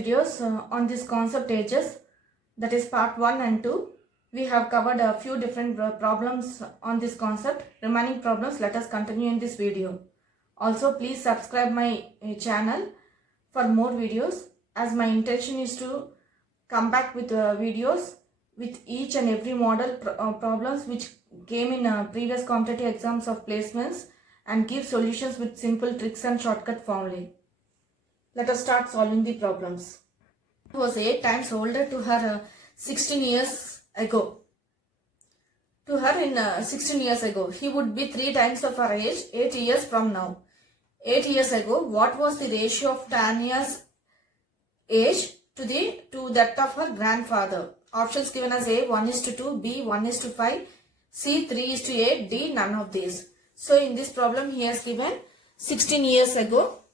videos on this concept ages, that is part 1 and 2. We have covered a few different problems on this concept. Remaining problems let us continue in this video. Also please subscribe my channel for more videos, as my intention is to come back with videos with each and every model problems which came in previous competitive exams of placements, and give solutions with simple tricks and shortcut formulae. Let us start solving the problems. He was 8 times older to her 16 years ago. To her in 16 years ago, he would be 3 times of her age 8 years from now. 8 years ago, what was the ratio of Tanya's age to that of her grandfather? Options given as A 1:2, B 1:5, C 3:8, D none of these. So in this problem he has given 16 years ago.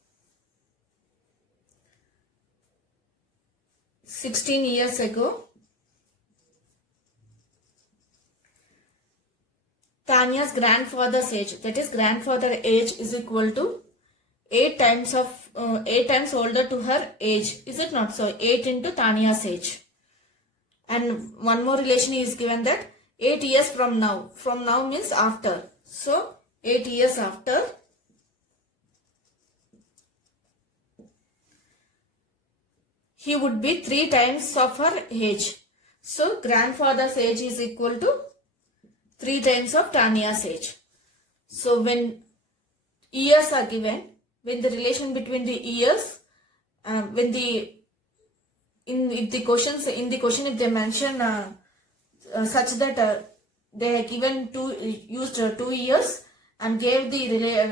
16 years ago, Tanya's grandfather's age, that is grandfather age, is equal to 8 times older to her age. Is it not so? 8 into Tanya's age. And one more relation is given, that 8 years from now. From now means after. So 8 years after, he would be 3 times of her age. So grandfather's age is equal to 3 times of Tanya's age. So when years are given, when the relation between the years, in the question if they mention such that they have given used 2 years and gave the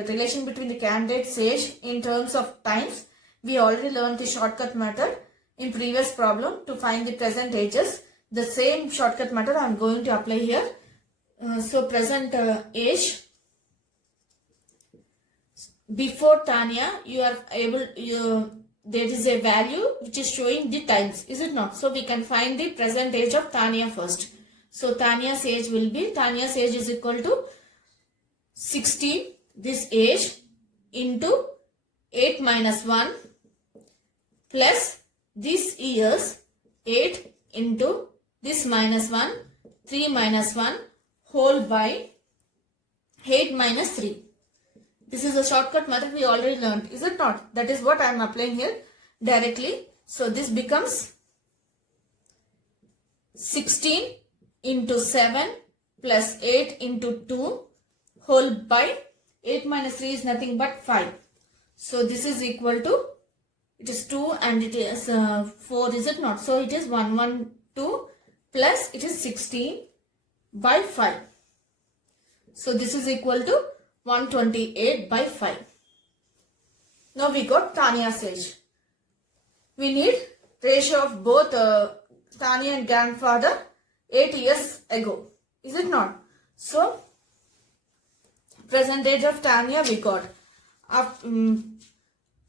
relation between the candidate's age in terms of times, we already learned the shortcut method in previous problem to find the present ages. The same shortcut method I am going to apply here. So present age before Tanya, there is a value which is showing the times, is it not? So we can find the present age of Tanya first. So Tanya's age is equal to 16, this age, into 8 minus 1 plus this years, 8 into this minus 1, 3 minus 1 whole by 8 minus 3. This is a shortcut method we already learned, is it not? That is what I am applying here directly. So this becomes 16 into 7 plus 8 into 2 whole by 8 minus 3 is nothing but 5. So this is equal to, it is 2 and it is 4, is it not? So it is 112 plus it is 16 by 5. So this is equal to 128 by 5. Now we got Tanya's age. We need ratio of both Tanya and grandfather 8 years ago. Is it not? So present age of Tanya we got.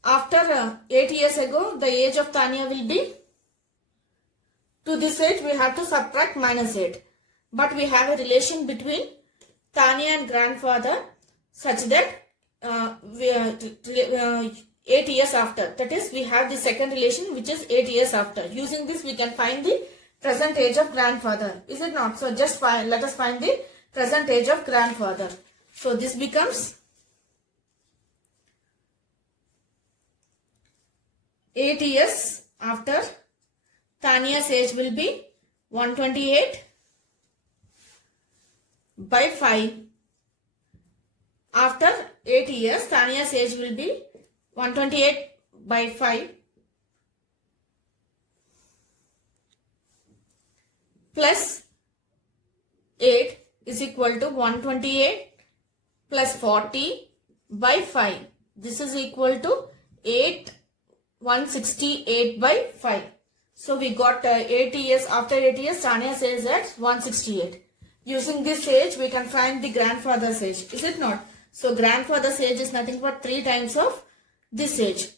After 8 years ago, the age of Tanya will be, to this age we have to subtract minus 8. But we have a relation between Tanya and grandfather such that 8 years after, that is we have the second relation which is 8 years after. Using this we can find the present age of grandfather, is it not? So just let us find the present age of grandfather. So this becomes 8 years after, Tanya's age will be 128 by 5. After 8 years, Tanya's age will be 128 by 5 plus 8 is equal to 128 plus 40 by 5. This is equal to 168 by 5. So we got 8 years, after 8 years Tanya's age at 168. Using this age we can find the grandfather's age, is it not? So grandfather's age is nothing but 3 times of this age,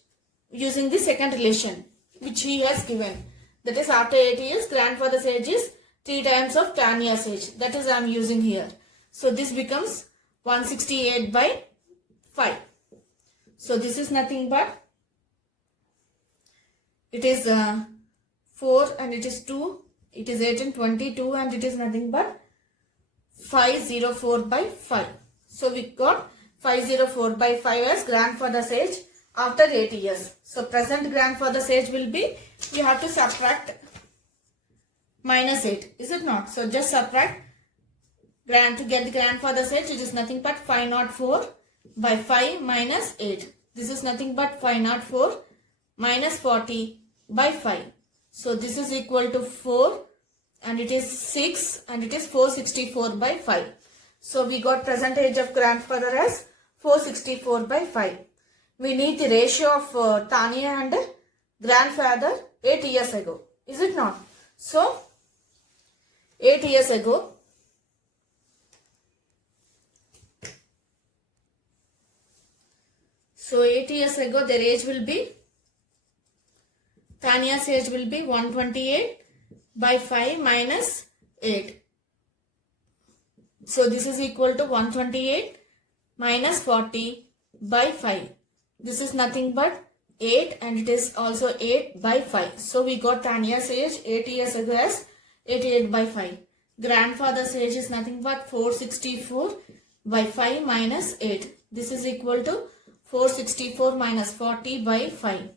using the second relation which he has given. That is after 8 years grandfather's age is 3 times of Tanya's age. That is I am using here. So this becomes 168 by 5. So this is nothing but it is 4 and it is 2, it is 18, 22 and it is nothing but 504 by 5. So we got 504 by 5 as grandfather's age after 8 years. So present grandfather's age will be, we have to subtract minus 8, is it not? So just subtract to get the grandfather's age, it is nothing but 504 by 5 minus 8. This is nothing but 504 minus 40 by 5. So this is equal to 4 and it is 6 and it is 464 by 5. So we got present age of grandfather as 464 by 5. We need the ratio of Tanya and grandfather 8 years ago. Is it not? So 8 years ago, their age will be, Tanya's age will be 128 by 5 minus 8. So this is equal to 128 minus 40 by 5. This is nothing but 8 and it is also 8 by 5. So we got Tanya's age 8 years ago as 88 by 5. Grandfather's age is nothing but 464 by 5 minus 8. This is equal to 464 minus 40 by 5.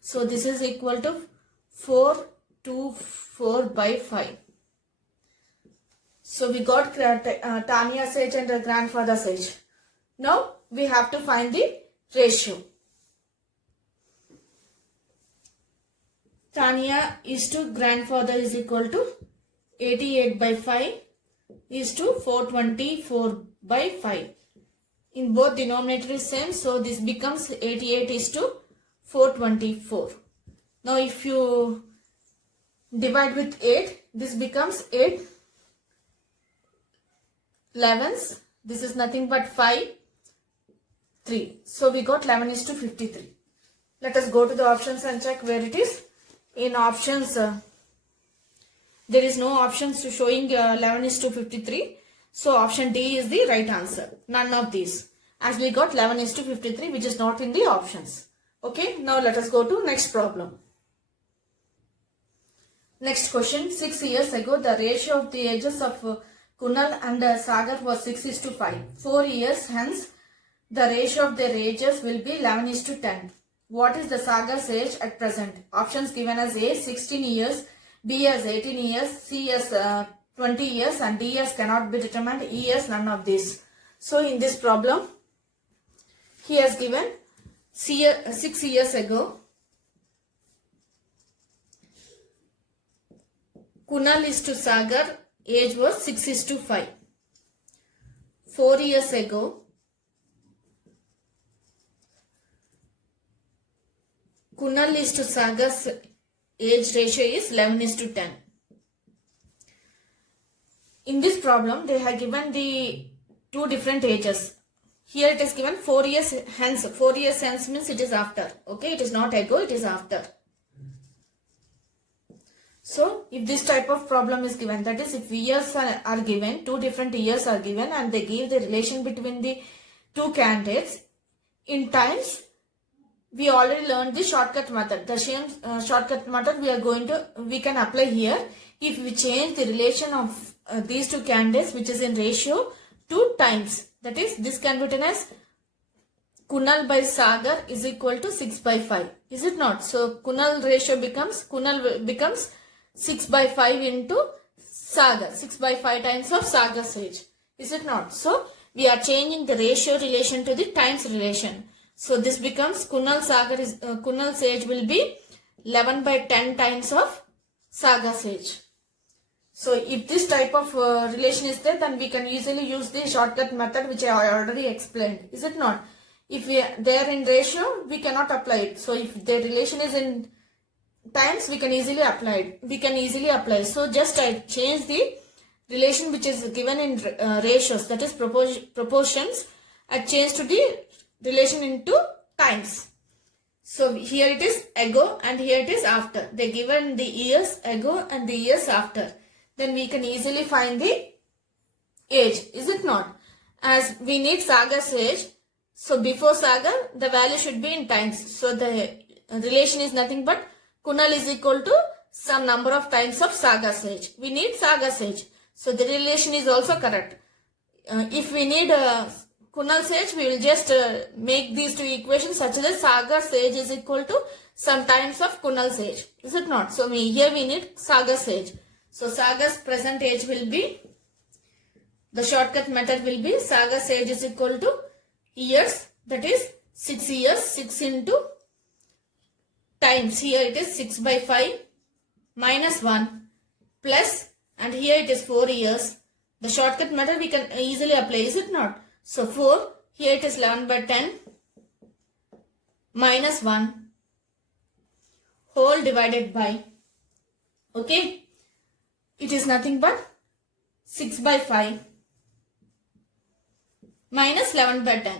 So this is equal to 424 by 5. So we got Tanya's age and the grandfather's age. Now we have to find the ratio. Tanya is to grandfather is equal to 88 by 5 is to 424 by 5. In both denominator is same, so this becomes 88 is to 424. Now if you divide with 8, this becomes 8 11s. This is nothing but 5, 3. So we got 11 is to 53. Let us go to the options and check where it is. In options, there is no options to showing 11 is to 53. So option D is the right answer. None of these. As we got 11 is to 53, which is not in the options. Okay, now let us go to next problem. Next question. 6 years ago, the ratio of the ages of Kunal and Sagar was 6 is to 5. 4 years hence, the ratio of their ages will be 11 is to 10. What is the Sagar's age at present? Options given as A 16 years, B as 18 years, C as 20 years and D as cannot be determined, E as none of these. So in this problem, he has given 6 years ago, Kunal is to Sagar, age was 6 is to 5. 4 years ago, Kunal is to Sagar's age ratio is 11 is to 10. In this problem, they have given the two different ages. Here it is given 4 years hence. 4 years hence means it is after. Okay, it is not ago, it is after. So, if this type of problem is given, that is if years are given, two different years are given and they give the relation between the two candidates in times, we already learned the shortcut method. The same shortcut method we can apply here. If we change the relation of these two candidates, which is in ratio to times, that is this can be written as Kunal by Sagar is equal to 6 by 5. Is it not? So Kunal becomes 6 by 5 into Sagar. 6 by 5 times of Sagar's age. Is it not? So we are changing the ratio relation to the times relation. So this becomes Kunal's age will be 11 by 10 times of Sagar's age. So if this type of relation is there, then we can easily use the shortcut method which I already explained. Is it not? If they are in ratio, we cannot apply it. So if the relation is in times, we can easily apply it. So just I change the relation which is given in ratios, that is proportions. I change to the relation into times. So here it is ago and here it is after. They given the years ago and the years after. Then we can easily find the age. Is it not? As we need Sagar's age. So before Sagar, the value should be in times. So the relation is nothing but Kunal is equal to some number of times of Sagar's age. We need Sagar's age. So the relation is also correct. If we need Kunal's age, we will just make these two equations such that Sagar's age is equal to some times of Kunal's age. Is it not? So here we need Sagar's age. So Sagar's present age will be, the shortcut method will be Sagar's age is equal to years, that is 6 years, 6 into times, here it is 6 by 5 minus 1 plus, and here it is 4 years. The shortcut method we can easily apply, is it not? So 4, here it is 11 by 10 minus 1 whole divided by, okay, it is nothing but 6 by 5 minus 11 by 10.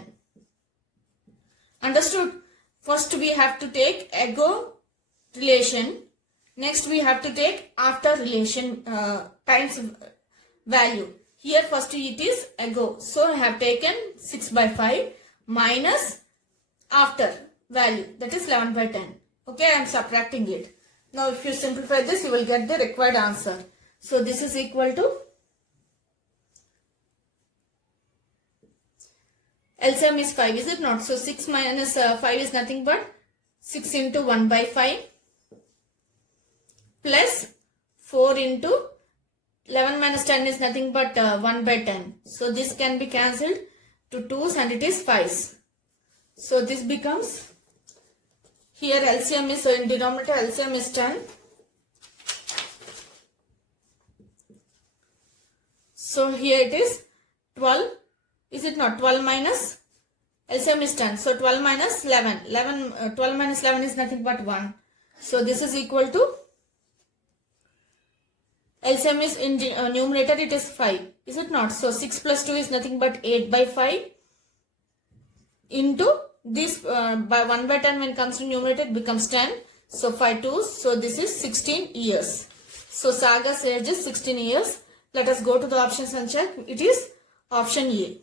Understood? First we have to take ago relation. Next we have to take after relation times value. Here first it is ago. So I have taken 6 by 5 minus after value, that is 11 by 10. Okay, I am subtracting it. Now if you simplify this, you will get the required answer. So this is equal to, LCM is 5, is it not? So 6 minus 5 is nothing but 6 into 1 by 5 plus 4 into 11 minus 10 is nothing but 1 by 10. So this can be cancelled to 2's and it is 5's. So this becomes, here LCM is, so in denominator LCM is 10. So here it is 12. Is it not? 12 minus, LCM is 10. So 12 minus 11. 12 minus 11 is nothing but 1. So this is equal to, LCM is in numerator, it is 5. Is it not? So 6 plus 2 is nothing but 8 by 5 into this by 1 by 10 when it comes to numerator it becomes 10. So 5 2's. So this is 16 years. So Sagar's age is 16 years. Let us go to the options and check. It is option A.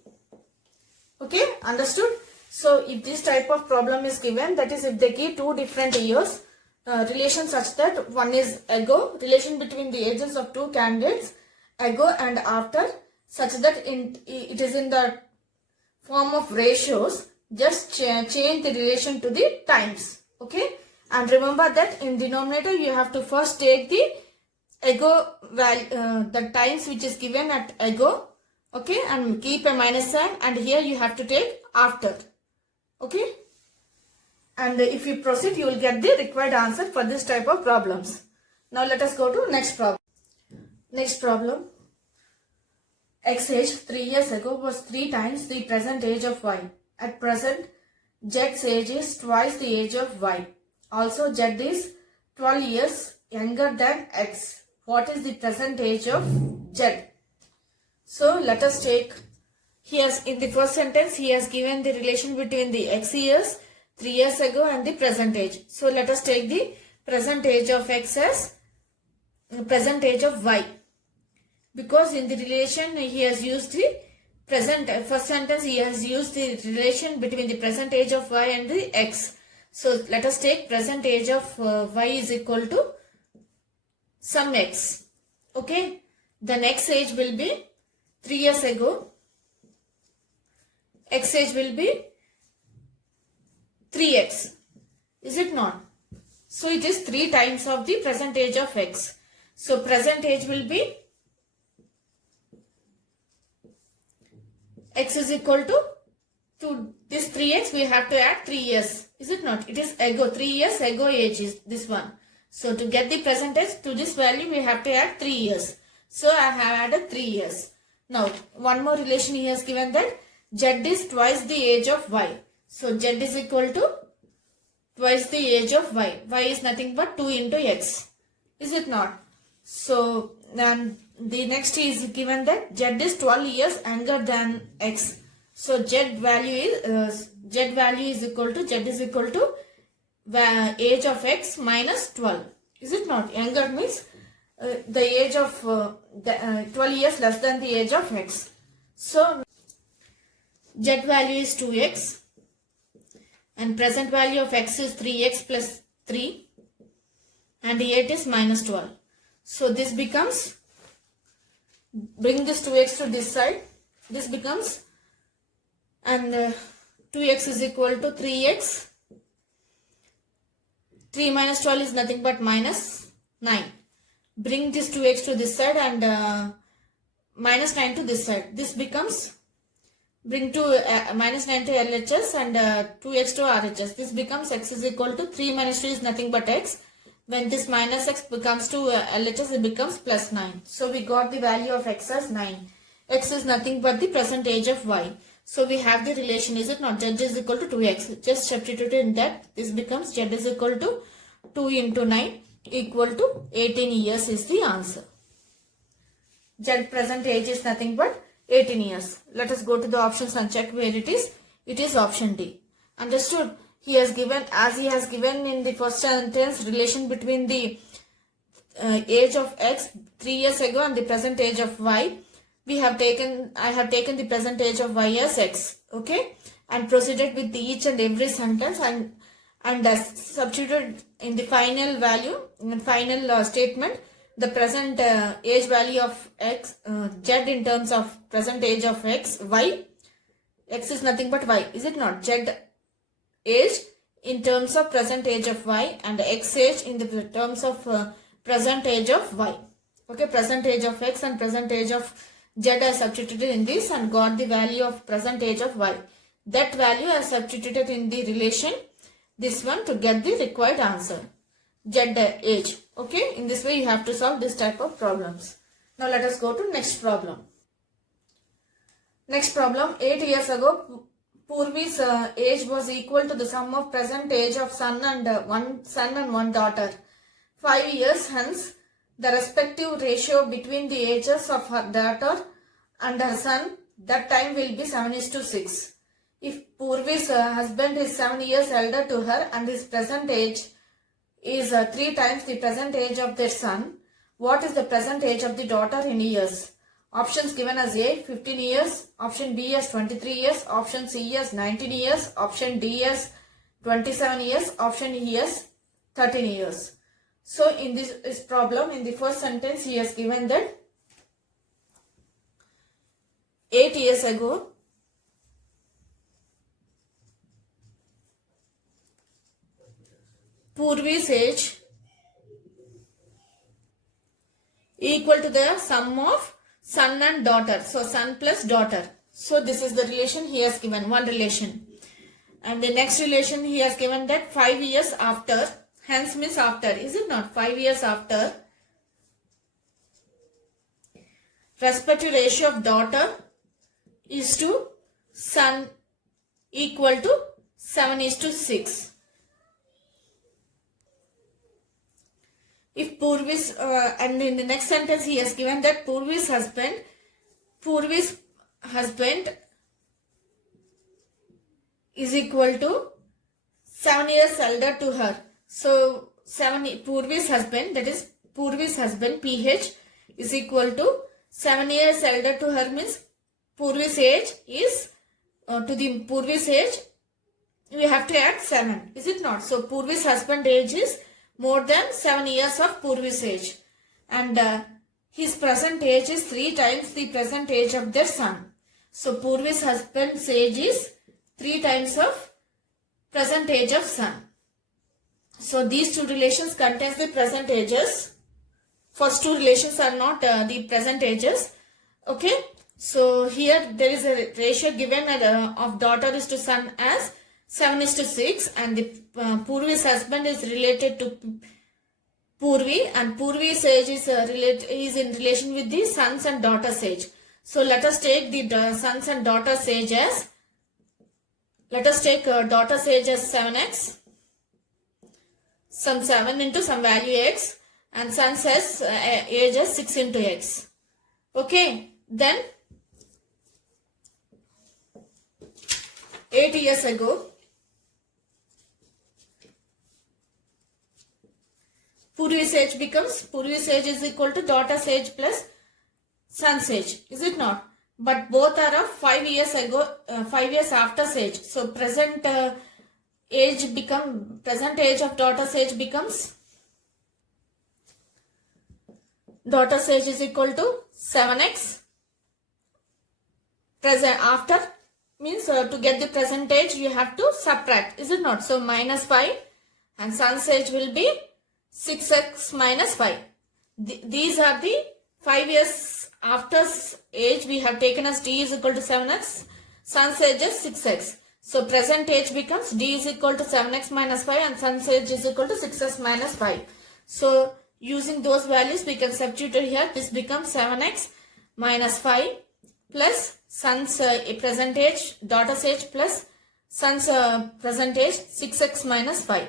Okay, understood? So if this type of problem is given, that is if they give two different years, relation such that one is ago, relation between the ages of two candidates, ago and after, such that it is in the form of ratios, just change the relation to the times. Okay, and remember that in denominator you have to first take the ago value, the times which is given at ago. Okay, and keep a minus sign, and here you have to take after. Okay, and if you proceed, you will get the required answer for this type of problems. Now let us go to next problem. Next problem. X age 3 years ago was 3 times the present age of Y. At present, Z's age is twice the age of Y. Also, Z is 12 years younger than X. What is the present age of Z? So let us take, he has, in the first sentence he has given the relation between the X years 3 years ago and the present age. So let us take the present age of X as present age of Y, because in the relation he has used the present, first sentence he has used the relation between the present age of Y and the X. So let us take present age of Y is equal to some X. Okay, the next age will be 3 years ago, X age will be 3X. Is it not? So it is 3 times of the present age of X. So present age will be X is equal to this 3X we have to add 3 years. Is it not? It is ago, 3 years ago age is this one. So to get the present age to this value we have to add 3 years. So I have added 3 years. Now one more relation he has given, that Z is twice the age of Y. So Z is equal to twice the age of Y. Y is nothing but 2 into X. Is it not? So then the next is given that Z is 12 years younger than X. So Z value is equal to age of X minus 12. Is it not? Younger means the age of 12 years less than the age of X. So Z value is 2X and present value of X is 3X plus 3. and 8 is minus 12. So this becomes, bring this 2x to this side, this becomes, and 2x is equal to 3x. 3 minus 12 is nothing but minus 9. Bring this 2x to this side and minus 9 to this side. This becomes, bring to minus 9 to LHS and 2x to RHS. This becomes x is equal to 3 minus 2 is nothing but x. When this minus x becomes to LHS, it becomes plus 9. So we got the value of x as 9. X is nothing but the present age of y. So we have the relation, is it not? Z is equal to 2x. Just substitute in that. This becomes Z is equal to 2 into 9 equal to 18 years is the answer. Z present age is nothing but 18 years. Let us go to the options and check where it is. It is option D. Understood? He has given, as he has given in the first sentence, relation between the age of x 3 years ago and the present age of y. I have taken the present age of y as x, okay, and proceeded with each and every sentence and substituted in the final value, in final statement, the present age value of x, z in terms of present age of x, y. X is nothing but y, is it not? Z age in terms of present age of y and x age in the terms of present age of y. Okay, present age of x and present age of z I substituted in this and got the value of present age of y. That value I substituted in the relation, this one, to get the required answer. Z age. Okay, in this way you have to solve this type of problems. Now let us go to next problem. Next problem, 8 years ago, Purvi's age was equal to the sum of present age of son and one daughter. 5 years hence, the respective ratio between the ages of her daughter and her son, that time will be 7:6. If Purvi's husband is 7 years elder to her and his present age is 3 times the present age of their son, what is the present age of the daughter in years? Options given as A, 15 years, option B as 23 years, option C as 19 years, option D as 27 years, option E as 13 years. So in this problem, in the first sentence, he has given that 8 years ago, Purvi's age equal to the sum of son and daughter. So son plus daughter. So this is the relation he has given, one relation. And the next relation he has given that 5 years after, hence means after, is it not? 5 years after, respective ratio of daughter is to son equal to 7:6. If Purvi's, and in the next sentence he has given that Purvi's husband is equal to 7 years elder to her. So Purvi's husband, that is Purvi's husband, PH, is equal to 7 years elder to her, means Purvi's age is, to the Purvi's age, we have to add 7, is it not? So Purvi's husband age is more than 7 years of Purvi's age. And his present age is 3 times the present age of their son. So Purvi's husband's age is 3 times of present age of son. So these two relations contains the present ages. First two relations are not the present ages. Okay. So here there is a ratio given of daughter is to son as 7:6, and the Purvi's husband is related to Purvi, and Purvi's age is in relation with the sons and daughters age. So let us take the sons and daughters age as, let us take daughter's age as 7x, some 7 into some value x, and son's age as 6 into x. Okay, then 8 years ago, Purvi's age becomes, Purvi's age is equal to daughter's age plus son's age, is it not? But both are of 5 years ago, 5 years after age. So present age of daughter's age becomes daughter's age is equal to 7x. Present after means to get the present age you have to subtract, is it not? So minus 5 and son's age will be 6x minus 5. These are the 5 years after age we have taken as d is equal to 7x, son's age is 6x. So present age becomes d is equal to 7x minus 5 and son's age is equal to 6x minus 5. So using those values we can substitute here. This becomes 7x minus 5 plus son's present age, daughter's age plus son's present age 6x minus 5.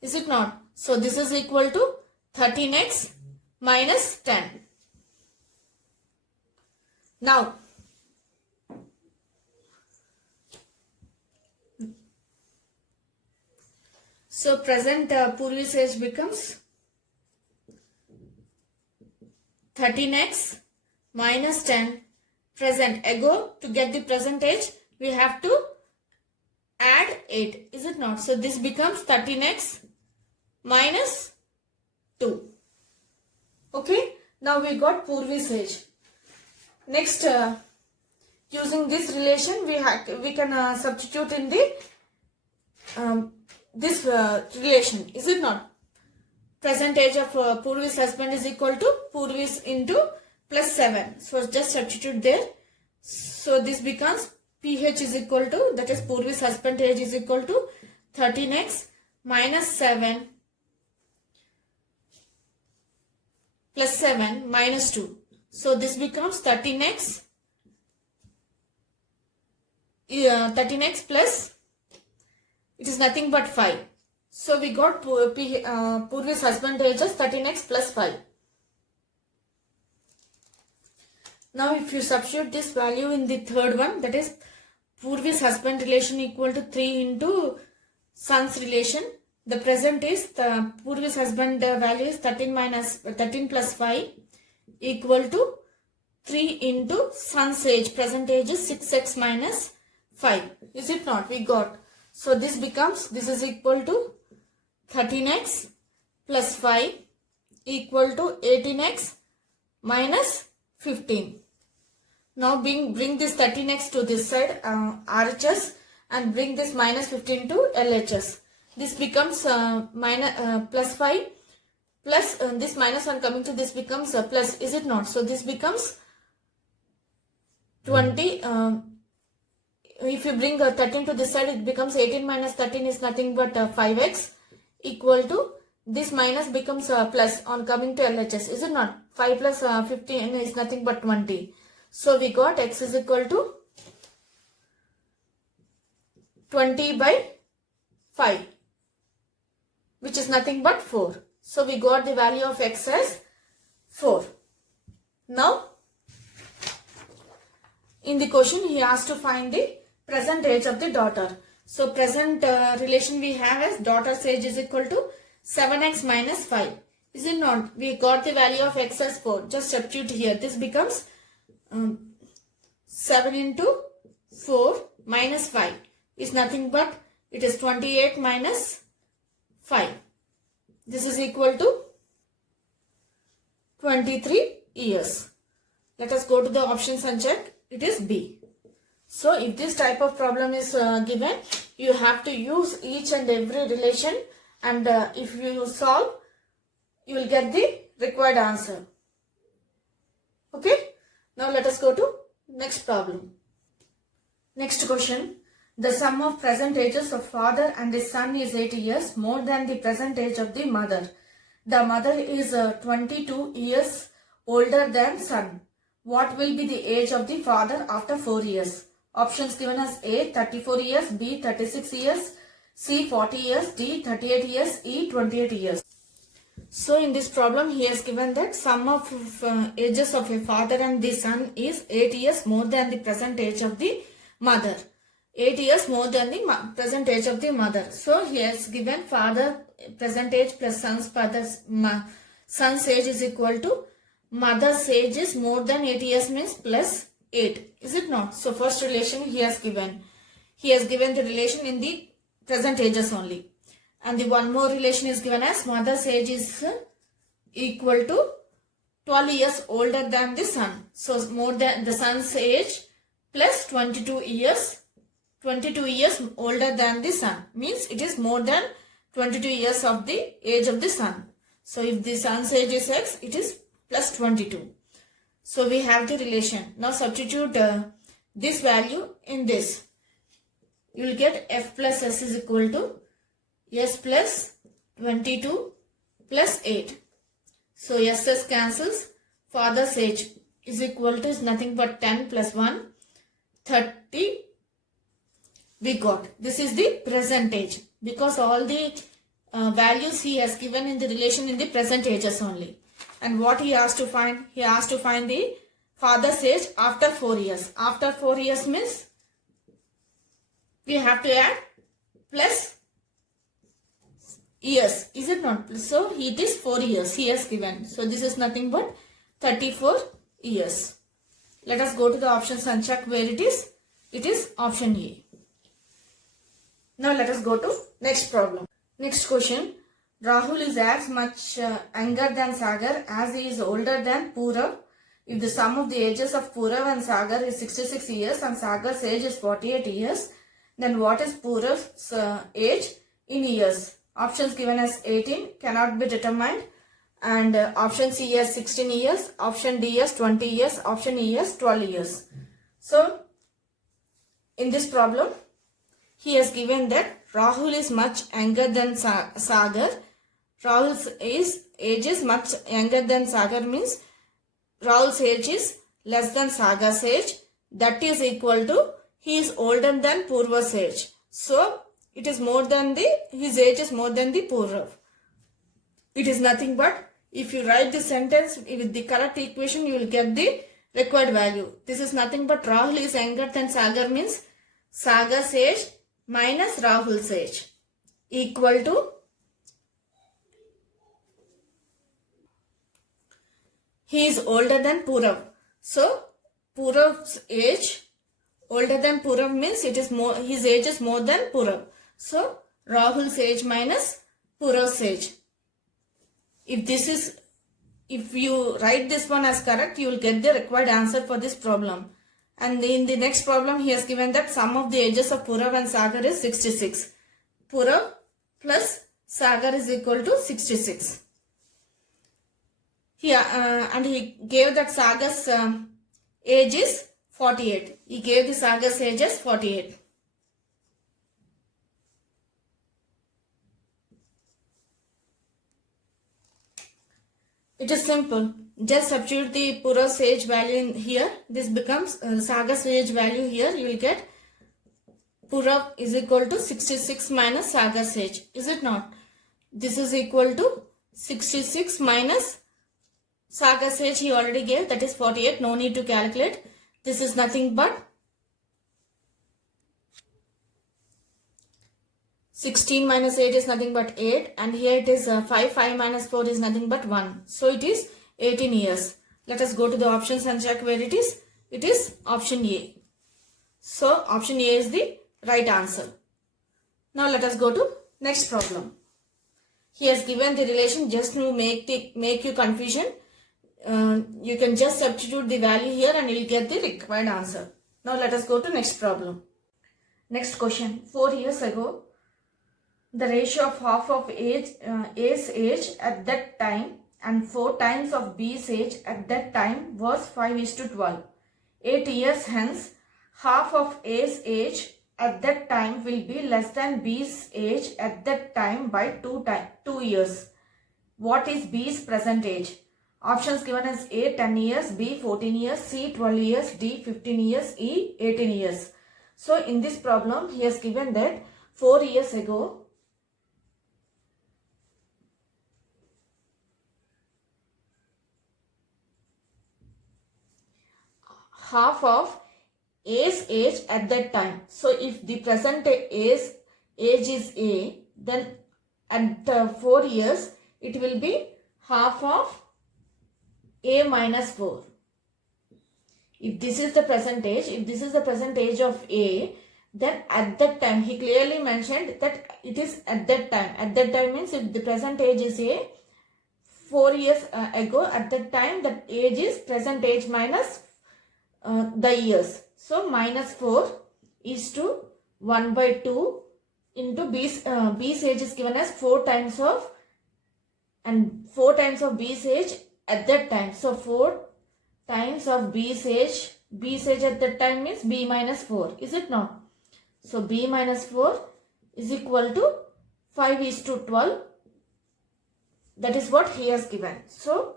Is it not? So this is equal to 13x minus 10. Now, so present Purvi's age becomes 13x minus 10. Present ago, to get the present age we have to add 8, is it not? So this becomes 13x minus 2. Okay, now we got Purvi's age. Next, using this relation we can substitute in the this relation, is it not? Present age of Purvi's husband is equal to Purvi's into plus 7. So just substitute there. So this becomes PH is equal to, that is Purvi's husband age is equal to 13x minus 7 plus 7 minus 2. So this becomes 13x plus, it is nothing but 5. So we got Purvi's husband age as 13x plus 5. Now if you substitute this value in the third one, that is Purvi's husband relation equal to 3 into son's relation. The present is the Purvi's husband value is 13 plus 5 equal to 3 into son's age. Present age is 6x minus 5. Is it not? We got. So this becomes, this is equal to 13x plus 5 equal to 18x minus 15. Now bring this 13x to this side, RHS, and bring this minus 15 to LHS. This becomes plus 5 plus this minus 1 coming to this becomes plus, is it not? So this becomes 20. If you bring 13 to this side, it becomes 18 minus 13 is nothing but 5x equal to, this minus becomes plus on coming to LHS, is it not? 5 plus 15 is nothing but 20. So we got x is equal to 20 by 5, which is nothing but 4. So we got the value of x as 4. Now, in the question he asked to find the present age of the daughter. So present relation we have as daughter's age is equal to 7x minus 5. Is it not? We got the value of x as 4. Just substitute here. This becomes 7 into 4 minus 5 is nothing but, it is 28 minus 5. This is equal to 23 years. Let us go to the options and check. It is B. So if this type of problem is given, you have to use each and every relation, and if you solve, you will get the required answer. Okay. Now let us go to next problem. Next question. The sum of present ages of father and his son is 80 years more than the present age of the mother. The mother is 22 years older than son. What will be the age of the father after 4 years? Options given as A 34 years, B 36 years, C 40 years, D 38 years, E 28 years. So in this problem he has given that sum of ages of a father and the son is 8 years more than the present age of the mother. 8 years more than the present age of the mother. So he has given father present age plus son's age is equal to mother's age is more than 8 years means plus 8. Is it not? So first relation he has given. He has given the relation in the present ages only. And the one more relation is given as mother's age is equal to 12 years older than the sun. So more than the sun's age plus 22 years. 22 years older than the sun means it is more than 22 years of the age of the sun. So if the sun's age is x, it is plus 22. So we have the relation. Now substitute this value in this. You will get f plus s is equal to s plus 22 plus 8. So s cancels. Father's age is equal to is nothing but 10 plus 1, 30. We got. This is the present age because all the values he has given in the relation in the present ages only. And what he has to find? He has to find the father's age after 4 years. After 4 years means we have to add plus years. Is it not? So it is 4 years he has given. So this is nothing but 34 years. Let us go to the options and check where it is. It is option A. Now let us go to next problem. Next question. Rahul is as much younger than Sagar as he is older than Purav. If the sum of the ages of Purav and Sagar is 66 years and Sagar's age is 48 years, then what is Purav's age in years? Options given as 18 cannot be determined, and option C as 16 years, option D as 20 years, option E as 12 years. So in this problem, he has given that Rahul is much younger than Sagar. Rahul's age is much younger than Sagar means Rahul's age is less than Sagar's age. That is equal to he is older than Purva's age. So it is more than his age is more than the Purav. It is nothing but if you write the sentence with the correct equation, you will get the required value. This is nothing but Rahul is younger than Sagar means Sagar's age minus Rahul's age equal to he is older than Purav. So Purav's age older than Purav means it is more, his age is more than Purav. So Rahul's age minus Purav's age. If you write this one as correct, you will get the required answer for this problem. And in the next problem, he has given that sum of the ages of Purav and Sagar is 66. Purav plus Sagar is equal to 66. Here, and he gave that Sagar's age is 48. He gave the Sagar's age as 48. It is simple. Just substitute the Purav's age value in here. This becomes Sagar's age value here. You will get Purav is equal to 66 minus Sagar's age. Is it not? This is equal to 66 minus Sagar's age he already gave. That is 48. No need to calculate. This is nothing but 16 minus 8 is nothing but 8, and here it is 5. 5 minus 4 is nothing but 1. So it is 18 years. Let us go to the options and check where it is. It is option A. So option A is the right answer. Now let us go to next problem. He has given the relation just to make you confusion. You can just substitute the value here and you will get the required answer. Now let us go to next problem. Next question. 4 years ago, the ratio of half of A's age at that time and 4 times of B's age at that time was 5:12. 8 years hence, half of A's age at that time will be less than B's age at that time by 2 years. What is B's present age? Options given as A 10 years, B 14 years, C 12 years, D 15 years, E 18 years. So in this problem, he has given that 4 years ago, half of A's age at that time. So if the present A's age is A, then at 4 years, it will be half of A minus 4. If this is the present age of A, then at that time, he clearly mentioned that it is at that time. At that time means if the present age is A, 4 years ago. At that time, the age is present age minus the years. So minus 4 is to 1 by 2 into B's age is given as 4 times of, and 4 times of B's age at that time. So 4 times of B's age at that time means B minus 4, is it not? So B minus 4 is equal to 5 is to 12. That is what he has given. So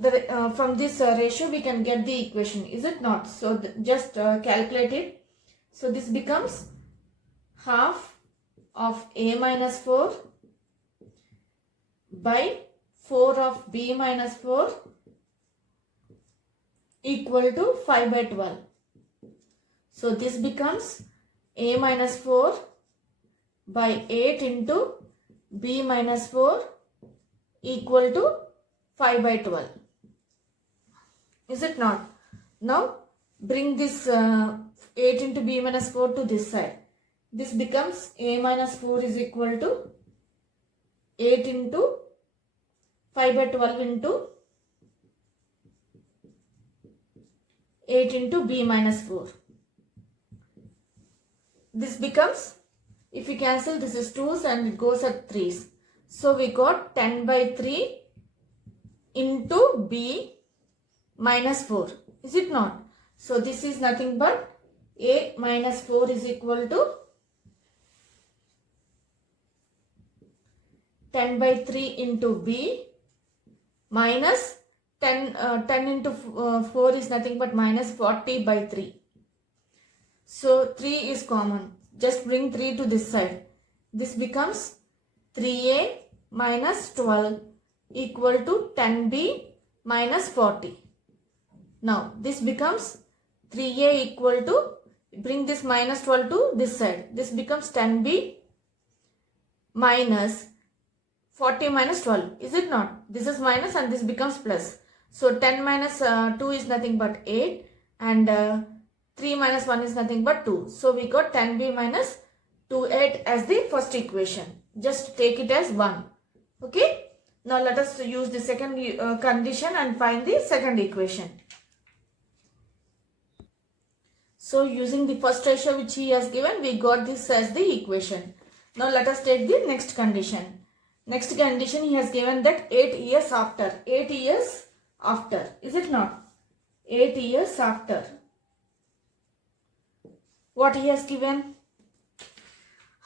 from this ratio we can get the equation, is it not? So just calculate it. So this becomes half of A minus 4 by 4 of B minus 4 equal to 5 by 12. So this becomes A minus 4 by 8 into B minus 4 equal to 5 by 12. Is it not? Now bring this 8 into B minus 4 to this side. This becomes A minus 4 is equal to 8 into 5 by 12 into 8 into B minus 4. This becomes, if you cancel, this is 2's and it goes at 3's. So we got 10 by 3 into B minus 4. Is it not? So this is nothing but A minus 4 is equal to 10 by 3 into B minus 10 into 4 is nothing but minus 40 by 3. So 3 is common. Just bring 3 to this side. This becomes 3A minus 12 equal to 10B minus 40. Now this becomes 3A equal to, bring this minus 12 to this side. This becomes 10B minus 40 minus 12. Is it not? This is minus and this becomes plus. So 10 minus 2 is nothing but 8 and 3 minus 1 is nothing but 2. So we got 10B minus 28 as the first equation. Just take it as 1. Okay. Now let us use the second condition and find the second equation. So using the first ratio which he has given, we got this as the equation. Now let us take the next condition. Next condition, he has given that 8 years after. 8 years after. Is it not? 8 years after. What he has given?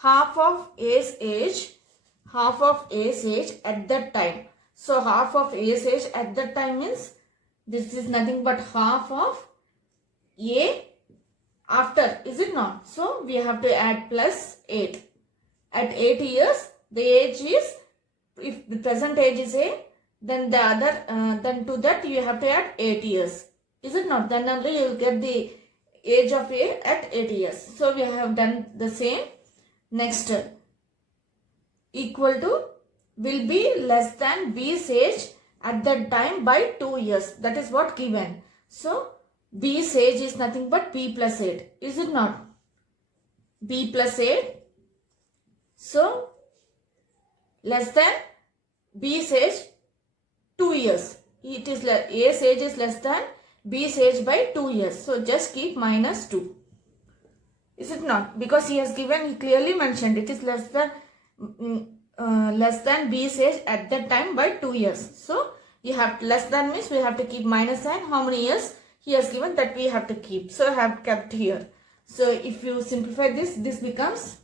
Half of A's age. Half of A's age at that time. So half of A's age at that time means this is nothing but half of A after. Is it not? So we have to add plus 8. At 8 years, the age is, if the present age is A, then the other, then to that you have to add 8 years. Is it not? Then only you will get the age of A at 8 years. So we have done the same. Next, equal to will be less than B's age at that time by 2 years. That is what given. So B's age is nothing but B plus 8. Is it not? B plus 8. So less than B's age 2 years. It is A's age is less than B's age by 2 years. So just keep minus 2. Is it not? Because he has given, he clearly mentioned it is less than B's age at that time by 2 years. So you have less than means we have to keep minus sign. How many years he has given, that we have to keep. So I have kept here. So if you simplify this, this becomes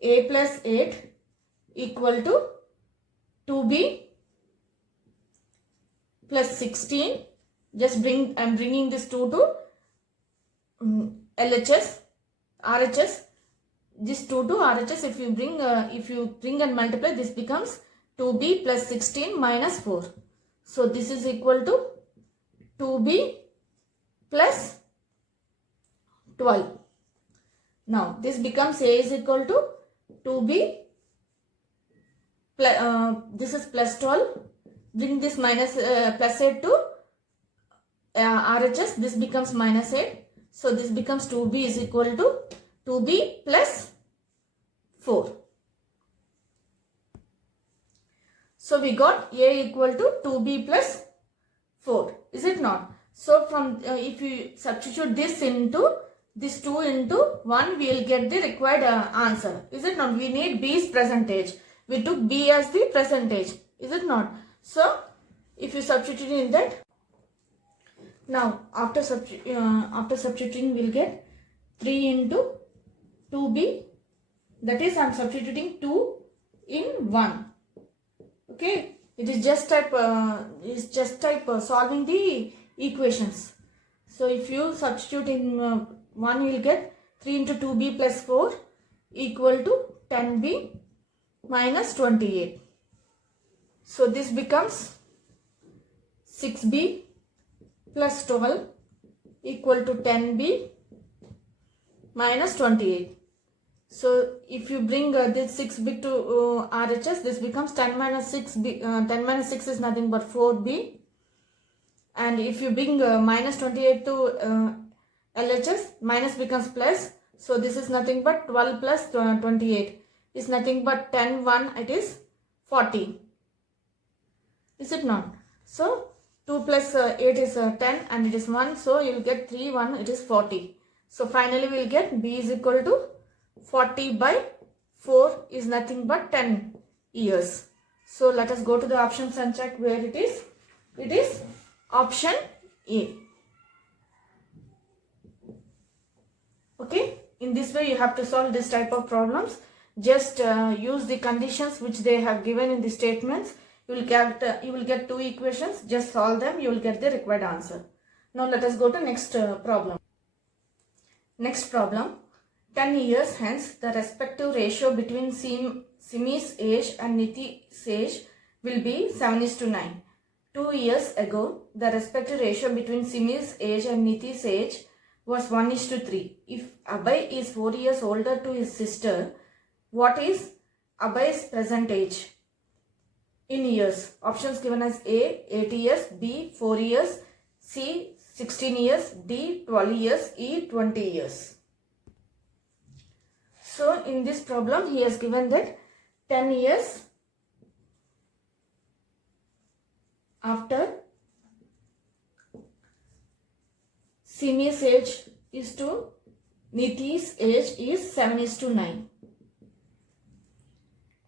A plus 8 equal to 2B plus 16. Just bring, I am bringing this 2 to LHS, RHS. This 2 to RHS, if you bring and multiply, this becomes 2B plus 16 minus 4. So this is equal to 2B plus 12. Now this becomes A is equal to 2B plus, this is plus 12. Bring this minus plus 8 to RHS. This becomes minus 8. So this becomes 2B is equal to 2B plus 4. So we got A equal to 2B plus 4. Is it not? So from if you substitute this into this 2 into 1, we will get the required answer. Is it not? We need B's percentage. We took B as the percentage. Is it not? So if you substitute in that, now after substituting, we'll get 3 into 2B. That is, I am substituting 2 in 1. Okay, it is just type solving the equations. So if you substitute in 1, you will get 3 into 2B plus 4 equal to 10B minus 28. So this becomes 6B plus 12 equal to 10B minus 28. So if you bring this 6B to RHS, this becomes 10 minus 6B. 10 minus 6 is nothing but 4B. And if you bring minus 28 to LHS, minus becomes plus. So this is nothing but 12 plus 28 is nothing but 10, 1, it is 40. Is it not? So 2 plus 8 is 10 and it is 1. So you will get 3, 1, it is 40. So finally we will get B is equal to 40 by 4 is nothing but 10 years. So let us go to the options and check where it is. It is option A. Okay, in this way you have to solve this type of problems. Just use the conditions which they have given in the statements. You will get two equations. Just solve them. You will get the required answer. Now let us go to next problem. Next problem. 10 years hence, the respective ratio between Simi's age and Niti's age will be 7:9. 2 years ago, the respective ratio between Simi's age and Niti's age was 1:3. If Abhay is 4 years older to his sister, what is Abhay's present age in years? Options given as A, 8 years, B, 4 years, C, 16 years, D, 12 years, E, 20 years. So in this problem, he has given that 10 years after Simi's age is to Niti's age is 7:9.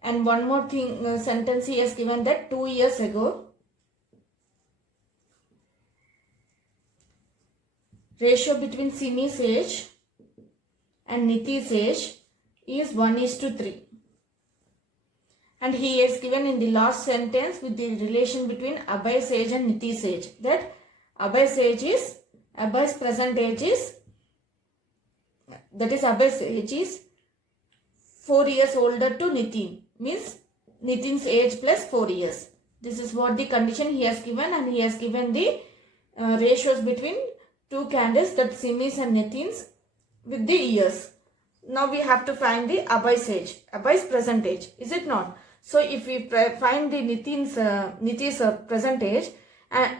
And one more thing, sentence he has given that 2 years ago, ratio between Simi's age and Niti's age is 1:3. And he has given in the last sentence with the relation between Abhay's age and Niti's age, that Abhay's present age is, that is Abhay's age is 4 years older to Nitin, means Nitin's age plus 4 years. This is what the condition he has given, and he has given the ratios between two candidates, that Simi's and Nitin's, with the years. Now we have to find the Abhay's age, Abhay's present age, is it not? So if we find the Niti's present age,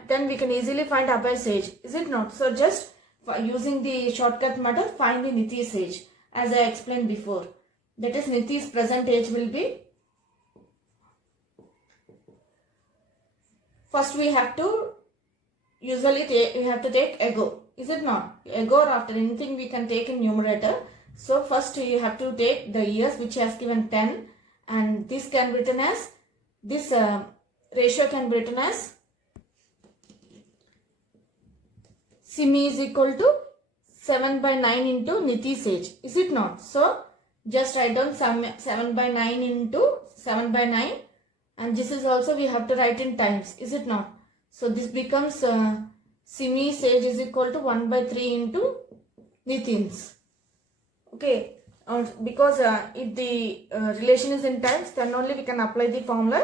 then we can easily find Abhay's age, is it not? So just using the shortcut method, find the Niti's age, as I explained before. That is, Niti's present age will be, first we have to take ego, is it not? Ego, or after anything we can take in numerator. So first you have to take the years, which has given 10, and this can be written as, this ratio can be written as Simi is equal to 7/9 into Niti's age, is it not? So just write down 7/9 into 7/9, and this is also we have to write in times, is it not? So this becomes Simi's age is equal to 1/3 into Nitin's. Okay, because if the relation is in times, then only we can apply the formula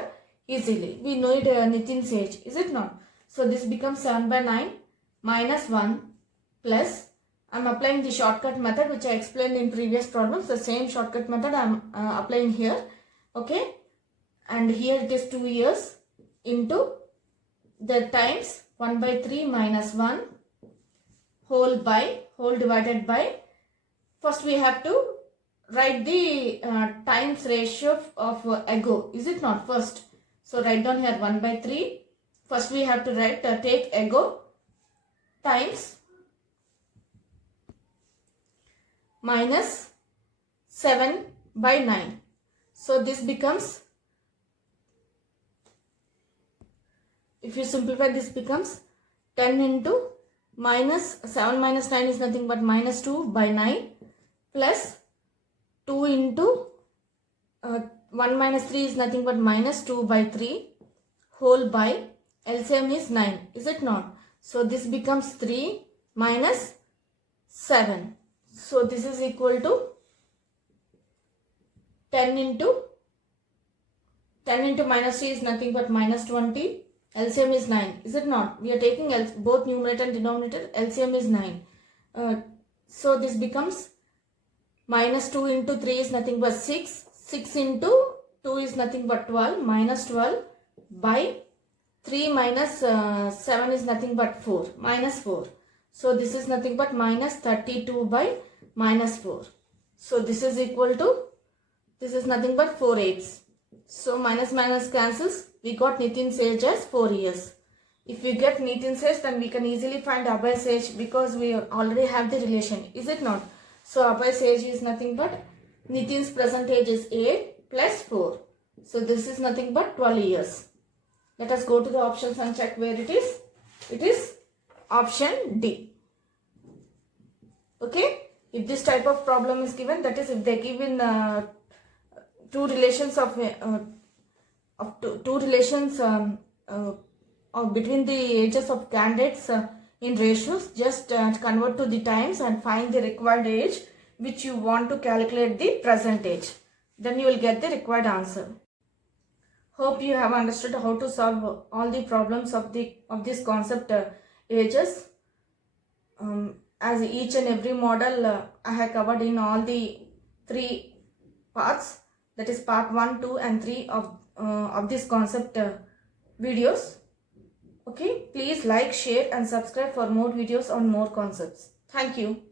easily. We know it Nitin's age, is it not? So this becomes 7/9 minus 1 plus, I am applying the shortcut method which I explained in previous problems. The same shortcut method I am applying here. Okay, and here it is 2 years into the times 1/3 minus 1 whole divided by, first we have to write the times ratio of ego, is it not, first? So write down here 1 by 3. First we have to write take ego times minus 7 by 9. So this becomes, if you simplify, this becomes 10 into minus 7 minus 9 is nothing but minus 2 by 9 plus 2 into 1 minus 3 is nothing but minus 2 by 3 whole by LCM is 9. Is it not? So this becomes 3 minus 7. So this is equal to 10 into minus 3 is nothing but minus 20. LCM is 9. Is it not? We are taking both numerator and denominator. LCM is 9. So this becomes minus 2 into 3 is nothing but 6. 6 into 2 is nothing but 12. Minus 12 by 3 minus 7 is nothing but 4. Minus 4. So this is nothing but minus 32 by minus 4. So this is equal to, this is nothing but 4/8. So minus minus cancels. We got Nitin's age as 4 years. If we get Nitin's age, then we can easily find Abhay's age because we already have the relation. Is it not? So Abhay's age is nothing but, Nitin's present age is 8 plus 4. So this is nothing but 12 years. Let us go to the options and check where it is. It is option D. Okay. If this type of problem is given, that is if they give in two relations of between the ages of candidates in ratios, just convert to the times and find the required age which you want to calculate the present age. Then you will get the required answer. Hope you have understood how to solve all the problems of this concept ages. As each and every model I have covered in all the 3 parts, that is part 1, 2 and 3 of this concept videos. Okay, please like, share and subscribe for more videos on more concepts. Thank you.